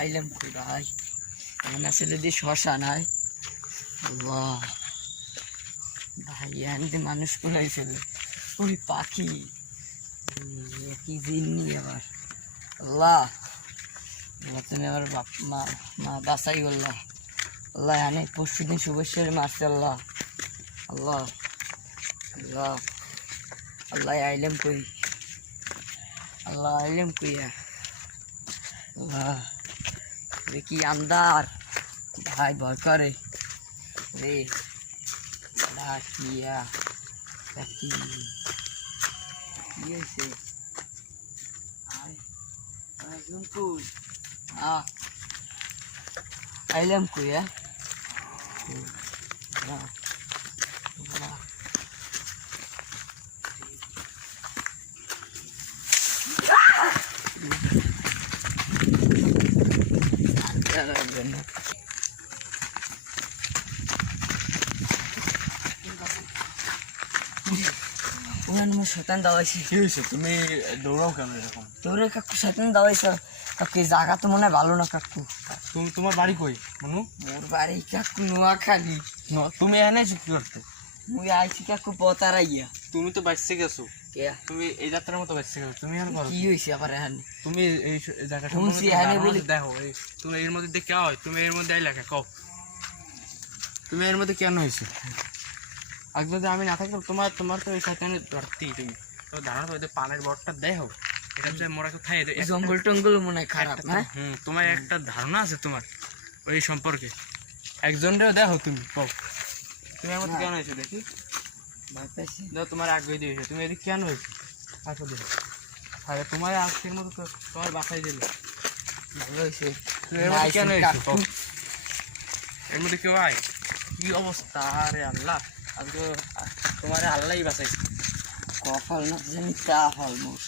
আইলাম কই ভাই এখানে আসলে দি শশা নাই আল্লাহ ভাই এখানে মানুষ কোলাইছিল ওই পাখি কি জিন্নি আবার আল্লাহ আল্লাহ তুমি আমার বাপ মা মা বাসাই আল্লাহ আল্লাহ এখানে পরশু দিন শুভেচ্ছারে মারছে আল্লাহ আল্লাহ আল্লাহ আল্লাহ আইলাম কই আল্লাহ আইলাম কইয়া আল্লাহ কি আন্দার ভাই ভয় করে রে কিয়া কি হয়েছে আইলাম কইয়া শতান দাওয়াইছি কি হয়েছে তুমি দৌড়াও কেন এরকম? তোরে কাকু শতান দাওয়াইছ কাকু এই জায়গা তো মনে হয় ভালো না কাকু। তুমি তোমার বাড়ি কই মনু? মোর বাড়ি কাকু নোয়াখালী। তুমি এনে কি করতে? মুই আইছি কাকু পতারাইয়া। তুমি তো বাইসে গেছো, কে তুমি এই যাত্রার মতো বাইসে গেছো, তুমি আর করো কি হইছে আবার এখানে? তুমি এই জায়গাটা শুনছি এখানে বলি দেখো এই তুমি এর মধ্যে দেখে হয়, তুমি এর মধ্যে আইলা কে কও? তুমি এর মধ্যে কেন হইছে? আজ যদি আমি না থাকতাম তোমার তো এই শয়তানে ধরতেই তুমি তো ধারণা করে পানের বড়টা দেখো এটা যে মোরা কোথায় জঙ্গল টঙ্গল মনে হয় খারাপ না। তোমার একটা ধারণা আছে তোমার ওই সম্পর্কে? একজনরেও দেখো তুমি কও তুমি এর মধ্যে কেন হয়েছো দেখি দেখো তোমার আগে দিয়েছো তুমি এদিকে কেন হয়েছো? আসো দেখো আরে তোমার আজকের মতো তো তোমার বাসায় দিলে ভালো হয়েছে। তুমি এর মধ্যে কেন হয়েছো? এর মধ্যে কেউ আয় কি অবস্থা? আরে আল্লাহ আজকে তোমার আল্লাহই বাঁচাইছে। কপাল না জানি তা ফল মোর।